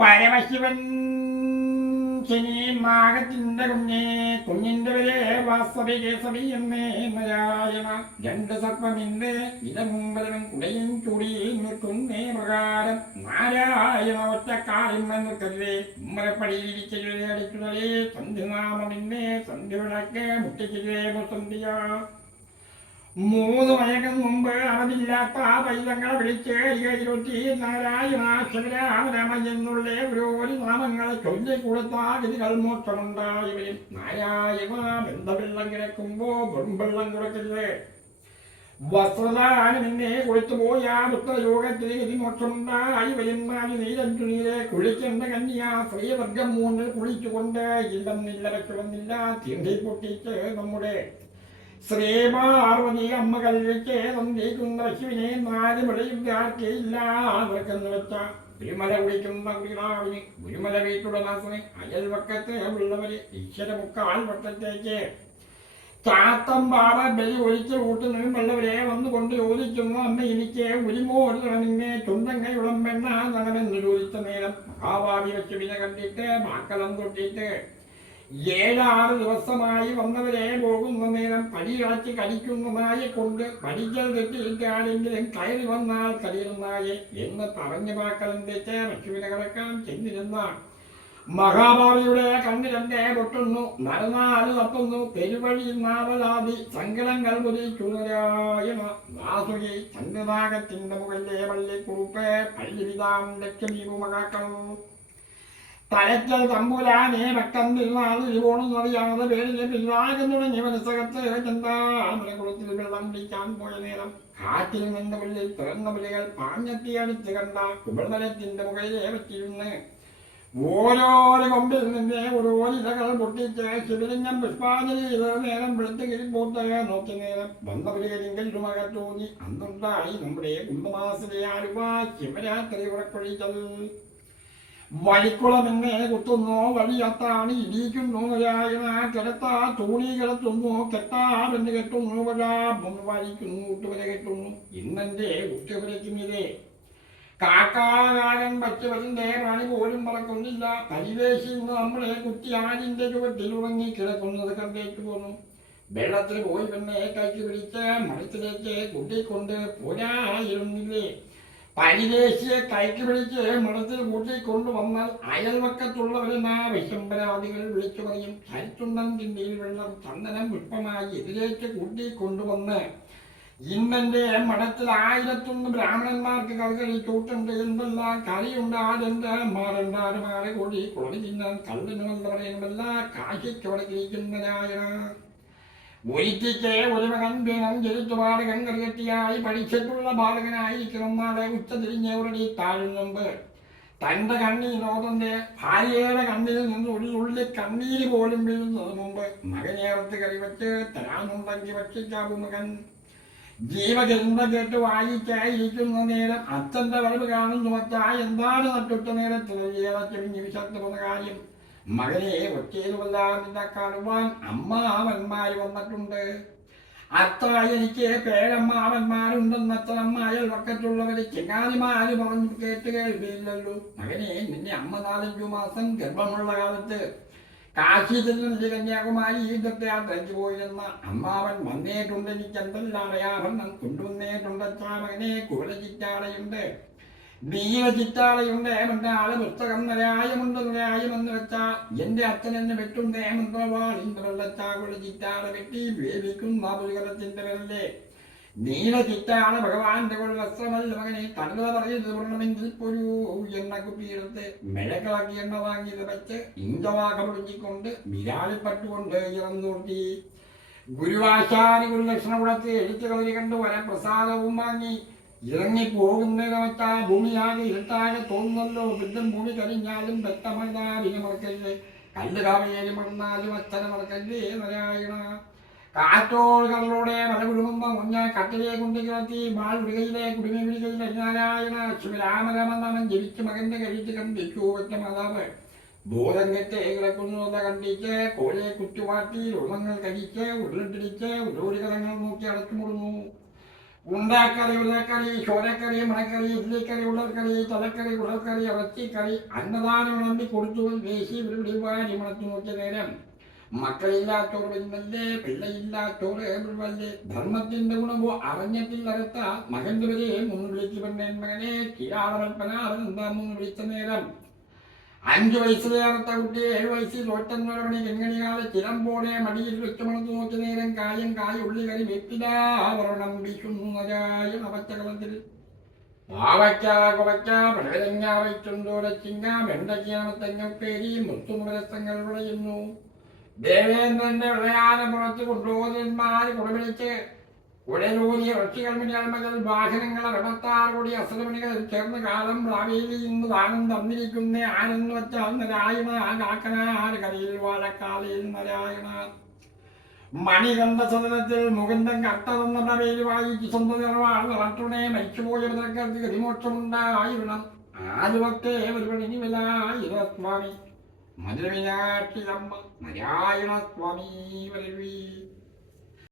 പരമശിവൻ ശനി നാഗത്തിന്റെ കുഞ്ഞെ കുഞ്ഞിന്റെ വരെ വാസവി കേസവി എന്നേ നാരായണ. രണ്ട് സർപ്പമിന്റെ ഇടമുമ്പലവും കുടയും ചൂടി നിൽക്കുന്നേ പ്രകാരം നാരായണ ഒറ്റക്കാലിൽ നിൽക്കരുതേ. ഉമ്മരപ്പടിയിരിക്കരുതേ അടിക്കുന്നതേ സന്ധ്യനാമമിന്നെ സന്ധ്യ വിളക്ക് മുട്ടിക്കരുതേ മൂന്ന് വയകം മുമ്പ് അറിവില്ലാത്ത ആ പൈതങ്ങളെ വിളിച്ച് ഇരുപത്തി നാരായണ എന്നുള്ള ഒരു നാമങ്ങളെ ചൊല്ലിക്കൊടുത്ത ഗതികൾ മോക്ഷമുണ്ടായവരും നാരായണ ബന്ധവെള്ളം കിടക്കുമ്പോ വെറുംവെള്ളം കൊടുക്കരുത്. വസ്ത്രദാനം എന്നെ കൊടുത്തുപോയ പുത്രയോഗത്തിൽ ഗതി മോക്ഷമുണ്ടായി. വരുന്നാൽ നീരഞ്ചു നീരെ കുളിക്കേണ്ട കന്യാ സ്ത്രീവർഗം മൂന്നിൽ കുളിച്ചുകൊണ്ട് ഇല്ലെന്നില്ല വെച്ചുവന്നില്ല തീണ്ടി പൊട്ടിച്ച് നമ്മുടെ ശ്രീപാർവതി അമ്മ കൽവിച്ച് നന്ദിക്കുന്ന ശിവനെ നാല് മഴയും കാർക്കയില്ല അവർക്കെന്ന് വെച്ച ഗുരുമല കുടിക്കുന്ന കുടിറാവിന് ഗുരുമല വീട്ടുടമാസന് അയൽവക്കത്ത് ഉള്ളവര് ഈശ്വര മുക്കാൽ വട്ടത്തേക്ക്. ചാത്തം പാറ ബലി ഒഴിച്ച് കൂട്ടുന്നതും വെള്ളവരെ വന്നുകൊണ്ട് ചോദിക്കുന്നു അമ്മ എനിക്ക് ഉരിമോരുന്നവനെ ചുണ്ടൻ കൈയുളം വെണ്ണ നണമെന്ന് ചോദിച്ച നേരം മഹാഭാവി വെച്ച് പിന്നെ കണ്ടിട്ട് മാക്കളം തൊട്ടിട്ട് ഏഴാറ് ദിവസമായി വന്നവരെ പോകുന്ന നേരം പടിയടച്ച് കടിക്കുന്നതായി കൊണ്ട് പഠിക്കൽ തെറ്റിയിട്ടാണെങ്കിലും കയറി വന്നാൽ കരിയുന്നായി എന്ന് പറഞ്ഞു പാക്കലം തെറ്റ് പശുവിനെ കിടക്കാൻ ചെന്നിരുന്ന മഹാഭാവിയുടെ കണ്ണിരന്റെ പൊട്ടുന്നു മറന്നാൽ തപ്പുന്നു പെരുവഴി നാവലാതി സങ്കടങ്ങൾ മുതിച്ചുനരായണ വാസുകി ചന്ദ്രനാഗത്തിന്റെ മുകളിലെ പള്ളിക്കുറുപ്പ് പള്ളിവിതാം ലക്ഷ്മി തലയ്ക്കൽ തമ്പുരാനെ ഭക്തൻ നാൾ പോണെന്നറിയാതെ പേരിലെ പിന്നാകം തുടങ്ങി മനസ്സകത്ത് ചന്താമരകുളത്തിൽ വെള്ളം പിടിക്കാൻ പോയ നേരം കാറ്റിൽ നിന്ന് പുള്ളിൽ തിറന്ന പുലികൾ പാഞ്ഞെത്തി അടുത്ത് കണ്ട കുബളമരത്തിന്റെ മുകളിലെ വെച്ചിരുന്ന് ഓരോരോ കൊമ്പിൽ നിന്ന് ഓരോ ഇലകൾ പൊട്ടിച്ച് ശിവലിംഗം പുഷ്പാഞ്ജലി നേരം വെളുത്ത് കിരിപ്പോട്ട് നോക്കി നേരം വന്ന പുലികരിങ്കൽ തോന്നി അന്നുണ്ടായി നമ്മുടെ കുംഭമാസിലെ ആലുവ ശിവരാത്രി ഉറക്കൊഴിച്ചത്. വഴിക്കുളം എന്നെ കുത്തുന്നു വഴിയത്താണ് ഇടിക്കുന്നു രായണ കിടത്താ തൂണി കിടത്തുന്നു കെട്ടാറെന്ന് കെട്ടുന്നു വഴിക്കുന്നു വലിക്കുന്നു കുട്ടുവരെ കെട്ടുന്നു. ഇന്നെന്റെ കുറ്റവരയ്ക്കുന്നില്ലേ കാക്കാകാരൻ പച്ചവരിന്റെ പണി പോലും പറക്കുന്നില്ല. പരിവേശി നമ്മളെ കുത്തി ആരിന്റെ ചുവട്ടിൽ ഉറങ്ങി കിടക്കുന്നത് കണ്ടേക്ക് പോന്നു. വെള്ളത്തിൽ പോയി പെണ്ണെ കൈക്ക് പിടിച്ച് കുട്ടിക്കൊണ്ട് കൂട്ടിക്കൊണ്ട് പോരായിരുന്നില്ലേ? പരിദേശിയെ കൈക്ക് പിടിച്ച് മണത്തിൽ അയൽവക്കത്തുള്ളവരെ അയൽവക്കത്തുള്ളവരെന്നാ വിശംബരാദികൾ വിളിച്ചു പറയും. ചരിത്തുണ്ടൻ ചിന്തയിൽ വെള്ളം ചന്ദനം പുഷ്പമായി എതിരേറ്റ് കൂട്ടിക്കൊണ്ടുവന്ന് ഇന്നെന്റെ മഠത്തിൽ ആയിരത്തൊന്ന് ബ്രാഹ്മണന്മാർക്ക് കൽകളി ചൂട്ടുണ്ട് എന്തെല്ലാം കറിയുണ്ട് ആരെന്ത്? മാറണ്ടാരുമാരെ മാറി കൂടി കുളി തിന്നാൻ കള്ളിനുമെന്ന് പറയുന്നതല്ല കാശിക്കവിടെ ഇരിക്കുന്നതായ ഒരിക്കയ്ക്ക് ഒരു മകൻ വേണം ജനിച്ചുപാട് കങ്കറിയത്തിയായി പഠിച്ചിട്ടുള്ള ബാലകനായിരിക്കണം നാളെ ഉച്ച തിരിഞ്ഞവരുടെ താഴുന്നുമ്പ് തന്റെ കണ്ണീർ നോതന്റെ ഭാര്യയുടെ കണ്ണിൽ നിന്ന് ഒരു ഉള്ളി കണ്ണീര് പോലും വീഴുന്നത് മുമ്പ് മകനേർത്ത് കറിവെച്ച് തരാനുണ്ടെങ്കിൽ ഭക്ഷിക്കാവൂ മകൻ. ജീവചരിന്ത കേട്ട് വായിച്ചായിരിക്കുന്ന നേരം അച്ഛന്റെ വരവ് കാണുന്നു വച്ചാ എന്താണ് നട്ടുറ്റ നേരത്തിൽ ഏതൊക്കെ ചെവിഞ്ഞ് വിശത്തുന്ന കാര്യം. മകനെ ഒറ്റയിലുമല്ലാതെ കാണുവാൻ അമ്മാവന്മാർ വന്നിട്ടുണ്ട്. അത്ര എനിക്ക് പേരമ്മാവന്മാരുണ്ടെന്ന് അത്ര അമ്മായൽ ഉറക്കത്തുള്ളവരെ ചെങ്ങാതിമാര് പറഞ്ഞു കേട്ട് കേൾവിയില്ലല്ലോ. മകനെ നിന്നെ അമ്മ നാലഞ്ചു മാസം ഗർഭമുള്ള കാലത്ത് കാശി ചെല്ലുന്ന കന്യാകുമാരി ആ തഞ്ചു പോയിരുന്ന അമ്മാവൻ വന്നേട്ടുണ്ട്. എനിക്ക് എന്തെല്ലാം ആഭരണം കൊണ്ടുവന്നേട്ടുണ്ടച്ചാ മകനെ. കുവലചിറ്റാളയുണ്ട് നീല ചിറ്റാളയുണ്ട് ഏമണ്ടാൾ പുസ്തകം നരായമുണ്ട് ഭഗവാന്റെ വസ്ത്രമല്ല മകനെ തന്നത് പറയുന്നത് ഒരു എണ്ണ കുപ്പിയെടുത്ത് മിഴക്കിളക്കി എണ്ണ വാങ്ങിയത് വെച്ച് മുടിഞ്ഞിക്കൊണ്ട് വിരാളിപ്പട്ടുകൊണ്ട് ഇറന്നൂർത്തി ഗുരുവാശാരി ഗുരുലക്ഷണകുടത്തെ എഴുത്തുകളി കണ്ടു വരെ പ്രസാദവും വാങ്ങി ഇറങ്ങി പോകുന്നതിന് വെച്ചാ ഭൂമിയാകെ ഇരുട്ടാകെ തോന്നുന്നല്ലോ. വൃദ്ധം ഭൂമി കഴിഞ്ഞാലും വ്യക്തമല്ലാതിനെ മറക്കല്ലേ കല്ല് കാവയേരി മറന്നാലും അച്ഛനെ മറക്കല്ലേ നാരായണ. കാറ്റോളുകളിലൂടെ മല വിഴുങ്ങുന്ന ഒന്ന കട്ടിലെ കൊണ്ട് കിടത്തി മാൾ വിളികയിലെ കുടുങ്ങി വിളികയിലെ നാരായണ. ശിവരാമരമെന്നവൻ ജനിച്ച് മകന്റെ കഴിച്ച് കണ്ടിച്ചു വെച്ച മാതാവ്. കിടക്കുന്നു കിടക്കുന്നത് കണ്ടിച്ച് കോഴയെ കുറ്റുമാറ്റി രൂപങ്ങൾ കഴിച്ച് ഉരുളിട്ടിടിച്ച് ഉരുളികളങ്ങൾ നോക്കി അടച്ചു മുടുന്നു ഉണ്ടാക്കറി ഉരുളക്കറി ചോരക്കറി മണക്കറി ഇഡ്ലിക്കറി ഉള്ളക്കറി തലക്കറി ഉള്ളക്കറി ഇറച്ചിക്കറി അന്നദാനം വിളമ്പി കൊടുത്തു. ദേശി പിടിപിടി മണത്തു നോക്കിയ നേരം മക്കളില്ലാത്തോർ വരുമല്ലേ പിള്ളയില്ലാത്തോർ വല്ലേ ധർമ്മത്തിന്റെ ഗുണമോ അറിഞ്ഞത്തിലകത്ത മകന്തുവരെ വരെ മുന്ന് വിളിച്ചു പെണ്ണേൻ മകനെ. കിരാളപ്പനാറെന്താ മുന്നു വിളിച്ച നേരം? അഞ്ചു വയസ്സിലേറത്ത കുട്ടി ഏഴു വയസ്സിൽ തോറ്റന്നൊരു മണി കെങ്ങണിയാതെ ചിരം പോലെ മടിയിൽ വെച്ചു മണത്തു നോക്കി നേരം കായം കായ ഉള്ളി കറി വെപ്പിലാവരണം വിശുന്നതായ അവച്ചകളത്തിൽ പാവയ്ക്ക കുവയ്ക്ക പഴയങ്ങ വൈറ്റുണ്ടോരച്ചിങ്ങ വെണ്ടയ്ക്കാണ് തെങ്ങപ്പേരി മുത്തുമുരസങ്ങൾ വിളയുന്നു ദേവേന്ദ്രന്റെ വിളയാനം പുറത്ത് കൊണ്ടുപോകന്മാർ കുടപിടിച്ച് ഉടലൂരിയ പക്ഷികൾമിനികൾ മിനിയൽമകൾ വാഹനങ്ങൾ അറുപത്താറ് അസുരമണികൾ ചേർന്ന് കാലം ഭാവിയിൽ ഇന്ന് ദാനം തന്നിരിക്കുന്ന ആനെന്ന് വെച്ചാൽ നാരായണ കാക്കനാർ കരയിൽ വാഴക്കാലയിൽ നാരായണ മണികണ്ഠ സദനത്തിൽ മുകുന്ദൻ കട്ടതെന്ന പേര് വായിച്ച് സ്വന്തം നിറവാണ് നടത്തുണേ മരിച്ചുപോയ പിതൃക്കൾക്ക് ഗതിമോക്ഷമുണ്ടായിരണം ആലുവത്തെ ഒരുവണിനി വിലായുധ സ്വാമി. മധുരമീനാക്ഷി അമ്മ നാരായണ സ്വാമി വരവി